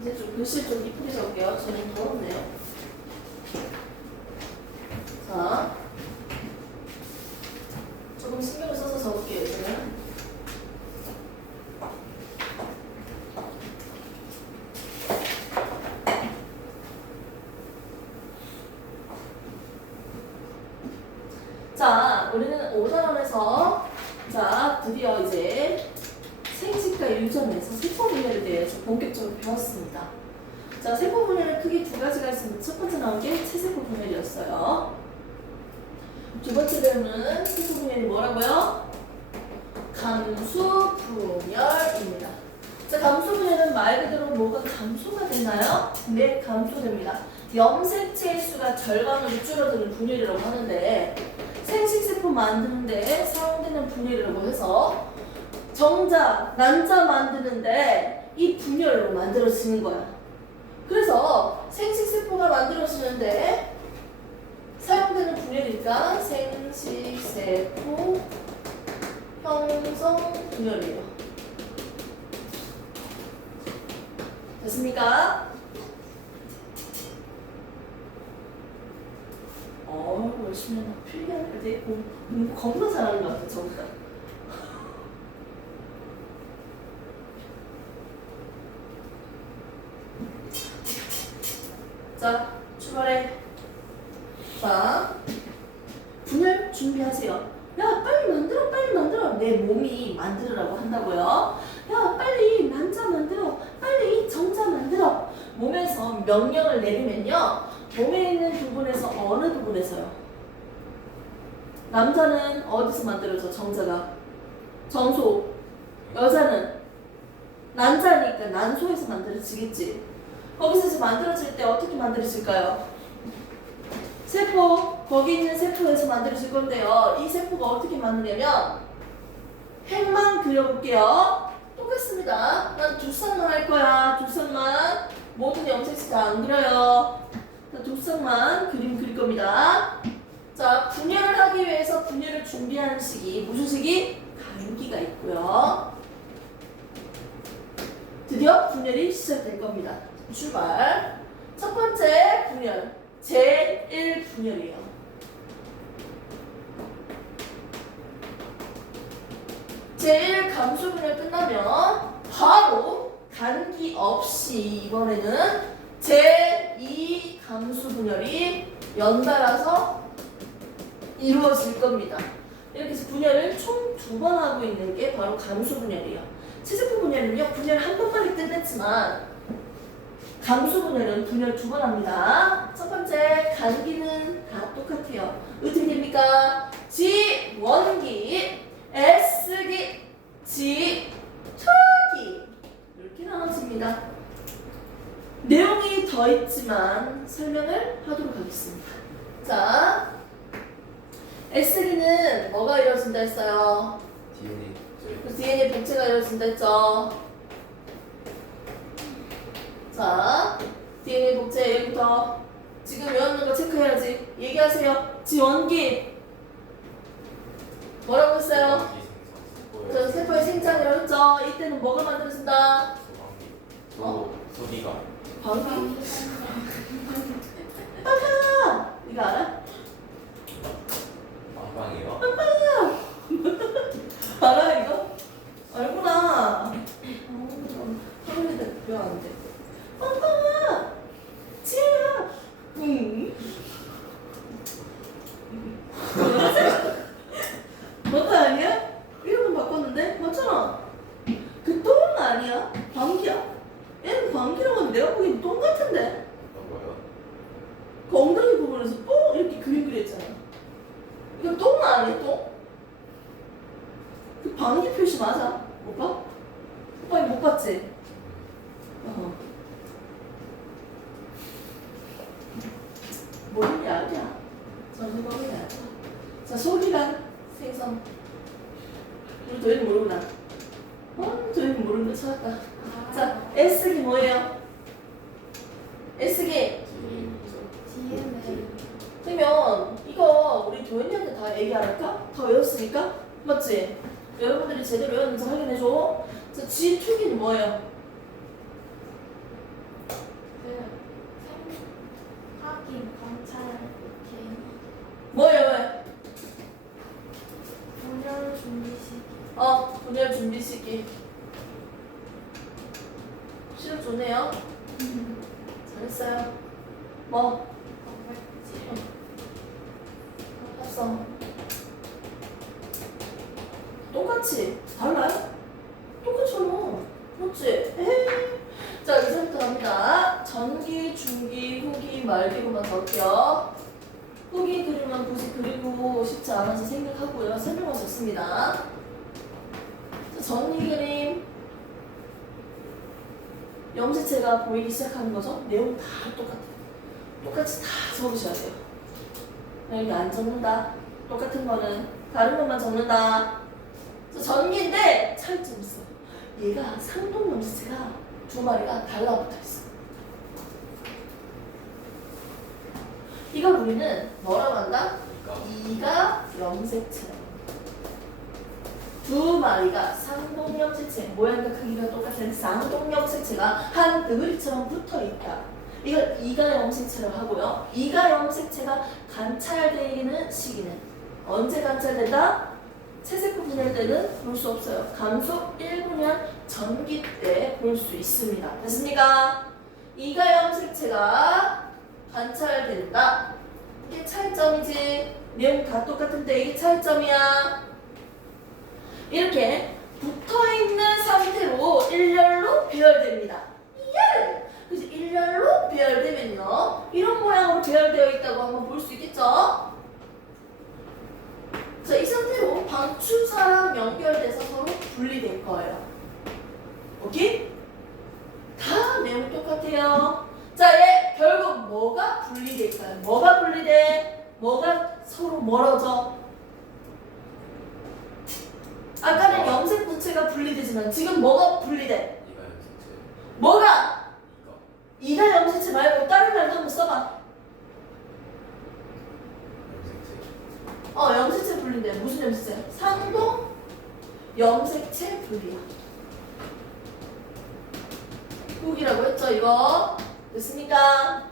이제 좀 글씨 좀 이쁘게 적을게요. 저는 더럽네요. 자, 조금 신경을 써서 적을게요. 이제는. 자, 우리는 오람에서자 드디어 본격적으로 배웠습니다. 자, 세포 분열은 크게 두 가지가 있습니다. 첫 번째 나오는게 체세포 분열이었어요. 두 번째 배우는 세포 분열이 뭐라고요? 감수 분열입니다. 자, 감수 분열은 말 그대로 뭐가 감소가 되나요? 네, 감소됩니다. 염색체 수가 절반으로 줄어드는 분열이라고 하는데 생식세포 만드는데 사용되는 분열이라고 해서 정자, 난자 만드는데 이 분열로 만들어지는 거야. 그래서 생식세포가 만들어지는데 사용되는 분열이니까 생식세포 형성 분열이에요. 됐습니까? 어우, 열심히 하나 필기하는 게 너무 건나 잘하는 것 같아, 정답 명령을 내리면요. 몸에 있는 부분에서 어느 부분에서요? 남자는 어디서 만들어져? 정자가. 정소. 여자는? 난자니까 난소에서 만들어지겠지. 거기서 이제 만들어질 때 어떻게 만들어질까요? 세포. 거기 있는 세포에서 만들어질 건데요. 이 세포가 어떻게 만드냐면 행만 그려볼게요. 똑같습니다. 난두 쌍만 할 거야. 두 쌍만. 모든 염색실 다안 그려요. 독성만 그림 그릴 겁니다. 자, 분열을 하기 위해서 분열을 준비하는 시기, 무슨 식이? 감기가 있고요. 드디어 분열이 시작될 겁니다. 출발. 첫 번째 분열. 제1분열이에요. 제1 감소분열 끝나면 바로 간기 없이 이번에는 제2 감수 분열이 연달아서 이루어질 겁니다. 이렇게 해서 분열을 총 두 번 하고 있는 게 바로 감수 분열이에요. 체세포 분열은요, 분열 한 번만에 끝냈지만, 감수 분열은 분열 두 번 합니다. 첫 번째, 간기는 다 똑같아요. 어떻게 됩니까? g 원기 S기, G 끊어집니다. 내용이 더 있지만 설명을 하도록 하겠습니다. 자, S3는 뭐가 이루어진다 했어요? DNA. DNA 복제가 이루어진다 했죠? 자, DNA 복제 여기부터 지금 외웠는 거 체크해야지. 얘기하세요. 지원기. 뭐라고 했어요? 저 어. 세포의 생장이라고 했죠? 이때는 뭐가 만들어진다? 어? 저기가 어, 방금 빵빵 아, 이거 알아? 빵빵이요? 빵빵이 아, 알아 이거? 알구나 아 근데 어. 왜안돼 모든 뭐게 아니야. 전문가가 아 자, 소비랑 생선. 우리 도인 모르구나. 어, 도인 모르는 거 찾았다. 아. 자, S기 뭐예요? S기. G. G. G. G. G. G. 그러면 이거 우리 도현이한테 다 얘기할까? 다 외웠으니까? 맞지? 여러분들이 제대로 외웠는지 확인해줘 자, G2기는 뭐예요? 분열 준비 시기 시험 좋네요. 전이 그림 염색체가 보이기 시작하는 거죠? 내용 다 똑같아요. 똑같이 다 적으셔야 돼요. 여기 안 적는다. 똑같은 거는 다른 것만 적는다. 저 전기인데 차이점 있어. 얘가 상동 염색체가 두 마리가 달라붙어 있어. 이걸 우리는 뭐라고 한다? 그러니까. 이가 염색체. 두 마리가 상동염색체 모양과 크기가 똑같은 상동염색체가한 덩어리처럼 붙어 있다. 이걸 이가염 색채로 하고요. 이가염 색채가 관찰되는 시기는 언제 관찰된다? 체세포 분열 때는 볼 수 없어요. 감속 1분년 전기 때 볼 수 있습니다. 맞습니까이가염 색채가 관찰된다. 이게 차이점이지. 내용 다 똑같은데 이게 차이점이야. 이렇게 붙어 있는 상태로 일렬로 배열됩니다 열! 예! 그래서 일렬로 배열되면요 이런 모양으로 배열되어 있다고 한번 볼 수 있겠죠? 자, 이 상태로 방추사랑 연결돼서 서로 분리될 거예요. 오케이? 다 내용 똑같아요. 자, 예. 결국 뭐가 분리될까요? 뭐가 분리돼? 뭐가 서로 멀어져? 아까는 뭐? 염색 부채가 분리되지만 지금 뭐가 분리돼? 이가 염색체 뭐가? 이거 이가 염색채 말고 다른 말도 한번 써봐 염색체 어염색채분리돼 무슨 염색체? 상도 염색채 분리야 후이라고 했죠 이거? 됐습니까?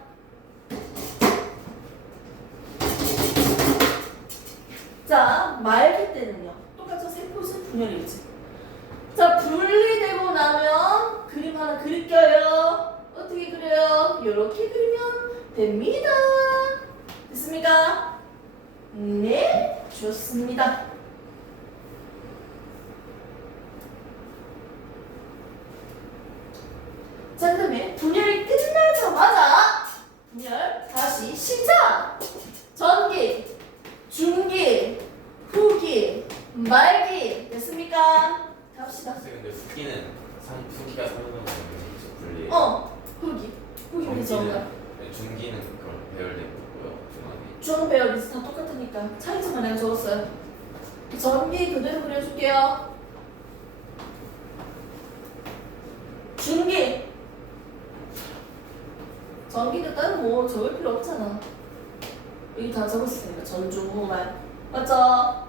자, 말기 때는요. 분열이 되지. 자, 분리되고 나면 그림 하나 그릴게요. 어떻게 그려요? 이렇게 그리면 됩니다. 됐습니까? 네, 좋습니다. 자, 그다음 분열이 끝나자마자 전기도 따로 뭐 적을 필요 없잖아. 여기 다 적었으니까 전주부만 맞죠?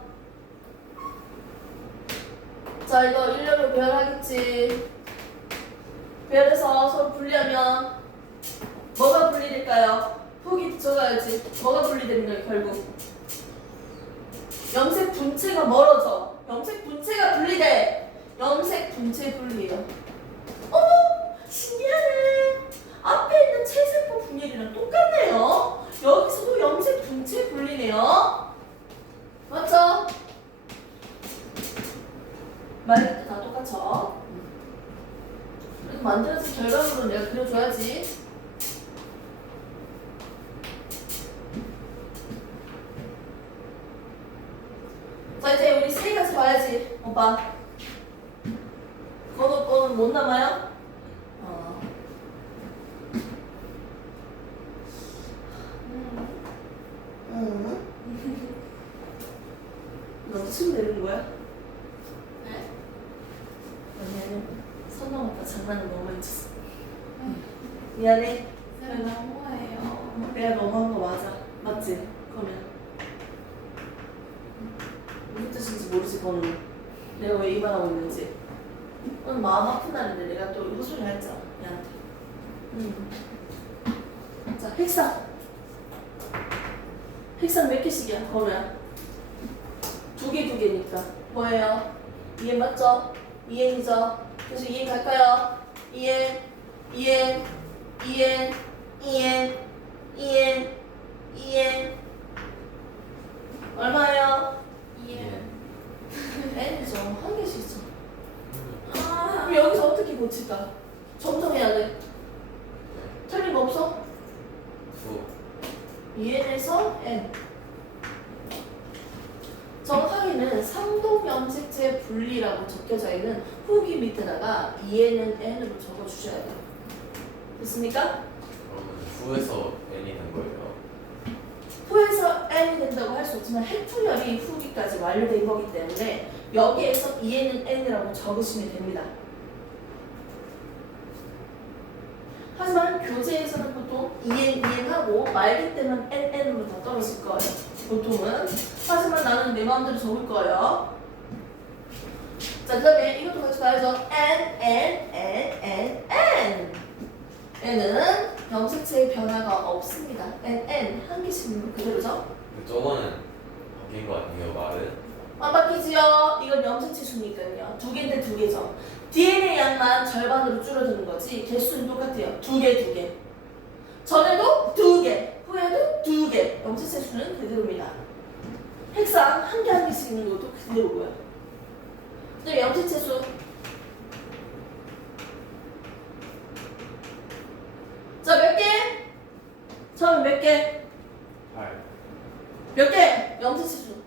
자 이거 1년을 배열하겠지. 배열해서 서로 분리하면 뭐가 분리될까요? 폭기 붙여가야지 뭐가 분리되는 거야 결국 염색 분체가 멀어져 염색 분체가 분리돼 염색 분체 분리요 이랑 똑같네요. 여기서도 염색 분체 분리네요. 맞죠? 말이 아, 다 똑같죠? 그래도 만들어진 결과물은 내가 그려줘야지. 왜냐면 선동 오다 장난을 너무 해줬어 응. 미안해 내가 너무 해요 내가 너무 한거 맞아 맞지? 그러면 응. 무슨 뜻인지 모르지 너는 내가 왜이 말하고 있는지 오늘 응? 응, 마음 아픈 날인데 내가 또 호소를 했잖아 얘한테 응. 자 획상. 핵사. 획상 몇 개씩이야 그러면 두 개두 두 개니까 뭐예요? 이해 맞죠? 이엔이죠. E 그래서 이엔 응. e 갈까요? 이엔, 이엔, 이엔, 이엔, 이엔, 이엔. 얼마예요? 이엔. 엔이죠. 한 개씩 있죠. 아. 그럼 여기서 어떻게 고칠까? 점정해야 돼. 틀림 없어? 구. E 이엔에서 엔. 저 하의는 상동염색체 분리라고 적혀져 있는 후기 밑에다가 E는 N으로 적어주셔야 돼요. 됐습니까? 후에서 N이 된 거예요. 후에서 N이 된다고 할 수 없지만 해풀열이 후기까지 완료된 거기 때문에 여기에서 E는 N이라고 적으시면 됩니다. 하지만 교재에서는 보통 EN, EN 하고 말기 때는 NN으로 다 떨어질 거예요. 보통은. 하지만 나는 내 마음대로 적을 거예요. 자, 다음에 이것도 같이 가야죠. N, N, N, N, N. N은 염색체의 변화가 없습니다. N, N. 한 개씩 그대로죠. 저거는 바뀐 거 아니에요, 말은? 안 바뀌지요. 이건 염색체 수니까요. 두 개인데 두 개죠. DNA 양만 절반으로 줄어드는 거지. 개수는 똑같아요. 두 개, 두 개. 있는 것도 그대로 보여. 그들 체수 자 몇 개? 처음 몇 개? 8. 몇 개? 영체 채수.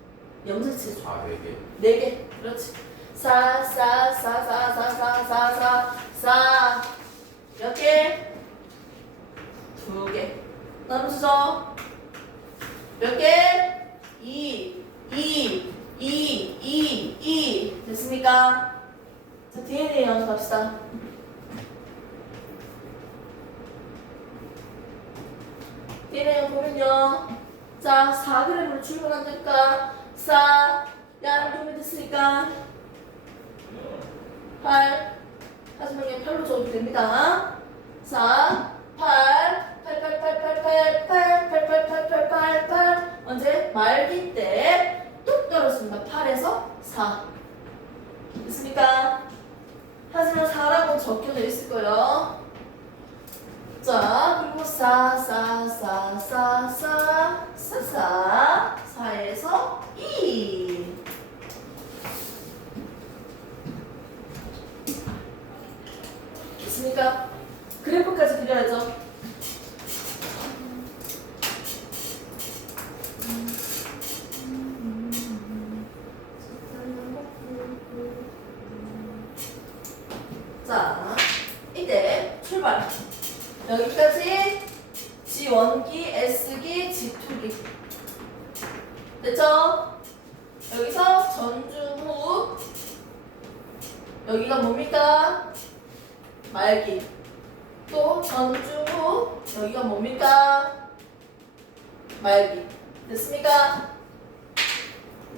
영체 수, 수. 아네 개. 네 개. 그렇지. 사 사 사 사 사 사 사사몇 개? 두 개. 나음 순서. 몇 개? 이 이. 이이이 이, 이 됐습니까? 자, 뒤에 연습합시다. 뒤에 보면요. 자, 4그램으로 출근하니까, 4, 야를 좀 해줬으니까, 8. 하지만 그냥 예, 8로 적어도 됩니다. 4, 8. 8, 8, 8, 8, 8, 8, 8, 8, 8, 8, 8, 8, 8, 8, 8, 8, 8, 8, 8, 8, 8, 8, 8, 8, 8, 8, 8, 8, 8, 8, 8, 8, 8, 8, 8, 8, 8, 8, 8, 8, 8, 8, 8, 8, 8, 8, 8, 8, 8, 8, 8, 8, 8, 8, 8, 8, 8, 8, 8, 8, 8, 8, 8, 8, 8, 8, 8, 8, 8, 8, 8, 8, 8, 8, 8, 8, 8, 8, 8, 8, 8, 8, 8, 8, 8, 8, 8, 8, 8, 8, 8, 8, 8, 8, 8, 8, 8, 8, 8, 8, 8, 8, 8, 8, 8, 8, 8, 8, 8, 8, 8, 8, 8, 8, 8, 8, 8, 8, 8, 8, 8, 8, 8, 8, 8, 8, 8, 8, 떨어집니다. 8에서 4. 됐습니까? 하지만 4라고 적혀져 있을 거예요. 자, 그리고 4, 4, 4, 4, 4, 4, 4, 4. 에서 2. 됐습니까? 그래프까지 그려야죠.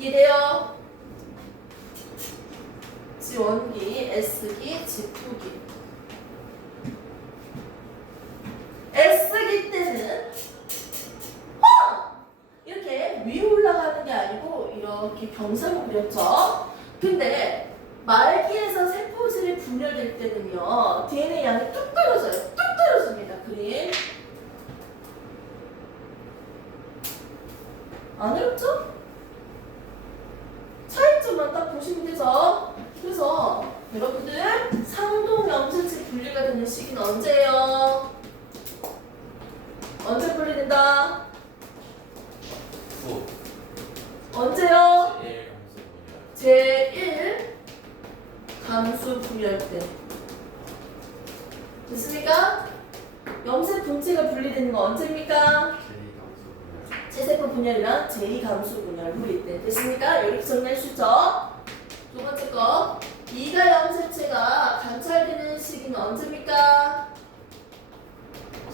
이래요 지원기, S기, 지투기. S기 때는 호! 이렇게 위로 올라가는 게 아니고 이렇게 병사로 그렸죠. 근데 말기에서 세포질이 분열될 때는요. DNA 양이 뚝 떨어져요. 뚝 떨어집니다. 그림. 안 어렵죠? 이가눈씻 언제예요? 언제 분리된다 어. 언제요? 제1 감수 분열 때 됐습니까? 염세 분체가 분리되는 건 언제입니까? 제세포 분열이랑 제2 감수 분열 분리 때 됐습니까? 여기서 정리할 수 있죠? 두 번째 거 이가염 세체가 관찰되는 시기는 언제입니까?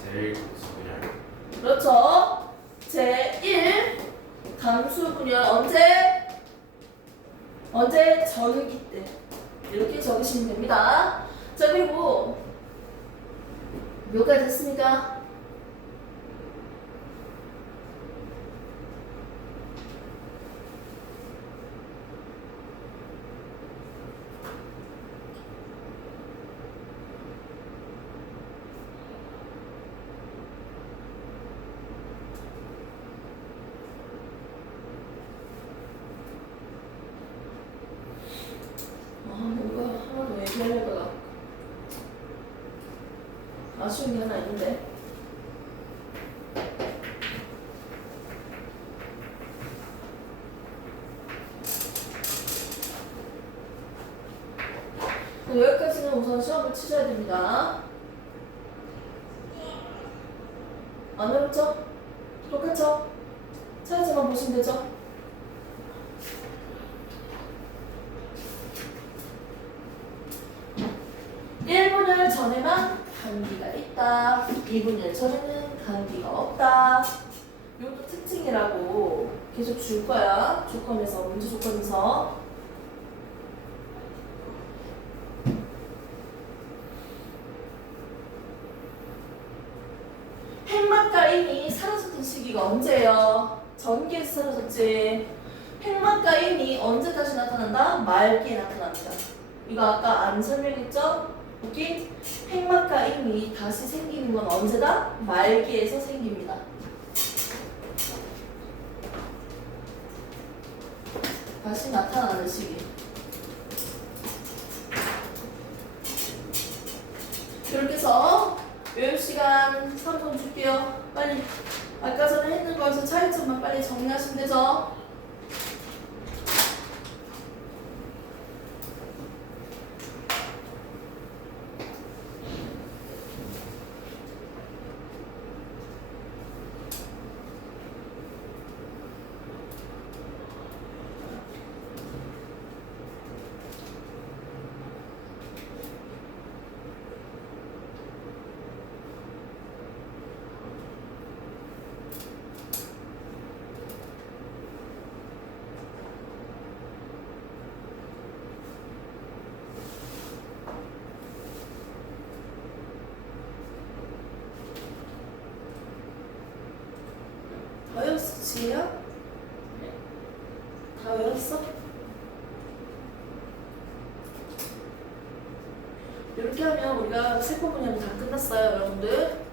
제일 수분열 그렇죠. 제1 감수분열 언제? 언제 전기 때. 이렇게 적으시면 됩니다. 자, 그리고 몇 가지 했습니까? 아쉬움이 하나 있는데. 여기까지는 우선 시험을 치셔야 됩니다. 안 어렵죠? 똑같죠? 어, 차이점만 보시면 되죠? 일분을 전에만 감기가 있다. 2분 열차에는 감기가 없다. 이것도 특징이라고 계속 줄 거야. 조건에서, 문제 조건에서. 핵막과 인이 사라졌던 시기가 언제예요? 전기에서 사라졌지. 핵막과 인이 언제 다시 나타난다? 맑게 나타납니다. 이거 아까 안 설명했죠? 오기 라임이 다시 생기는 건 언제다? 말기에서 생깁니다. 다시 나타나는 시기. 그렇게 해서 외울 시간 3분 줄게요. 빨리. 아까 전에 했는 거에서 차이점만 빨리 정리하신대 되죠? 지혜다 외웠어? 이렇게 하면 우리가 세포 분열다 끝났어요, 여러분들.